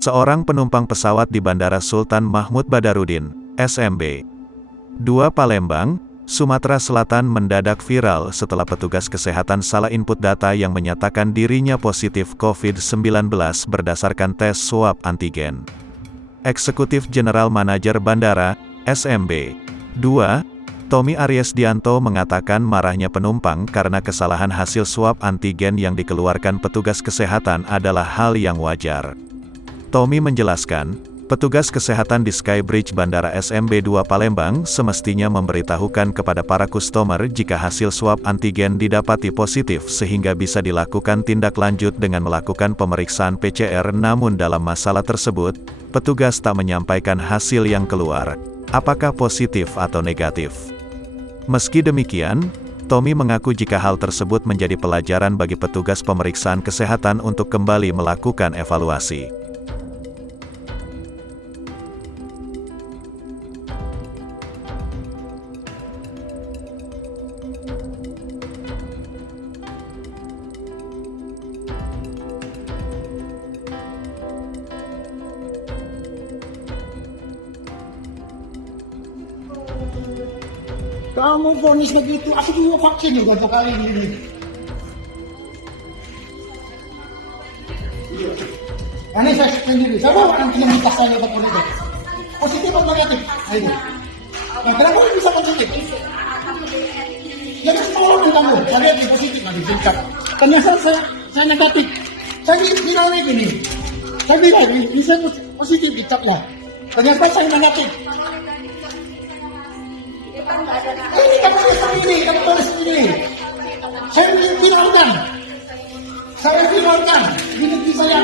Seorang penumpang pesawat di Bandara Sultan Mahmud Badarudin, SMB 2 Palembang, Sumatera Selatan mendadak viral setelah petugas kesehatan salah input data yang menyatakan dirinya positif COVID-19 berdasarkan tes swab antigen. Eksekutif General Manager Bandara, SMB 2, Tommy Aryesdianto mengatakan marahnya penumpang karena kesalahan hasil swab antigen yang dikeluarkan petugas kesehatan adalah hal yang wajar. Tommy menjelaskan, petugas kesehatan di Skybridge Bandara SMB 2 Palembang semestinya memberitahukan kepada para customer jika hasil swab antigen didapati positif sehingga bisa dilakukan tindak lanjut dengan melakukan pemeriksaan PCR, namun dalam masalah tersebut, petugas tak menyampaikan hasil yang keluar, apakah positif atau negatif. Meski demikian, Tommy mengaku jika hal tersebut menjadi pelajaran bagi petugas pemeriksaan kesehatan untuk kembali melakukan evaluasi. Kamu vonis begitu, aku juga vaksin juga 2 kali ini. Ini saya sendiri, saya bawa identitas saya dapat positif. Positif atau negatif? Ayo. Nah, kenapa ini bisa positif? Ya semua orang kamu, saya lihat di positif nanti singkat. Ternyata saya negatif. Saya bilang gini, saya bilang ini saya positif dicap lah. Ternyata saya negatif. Ini kamu tulis sendiri. Saya viralkan. Ini saya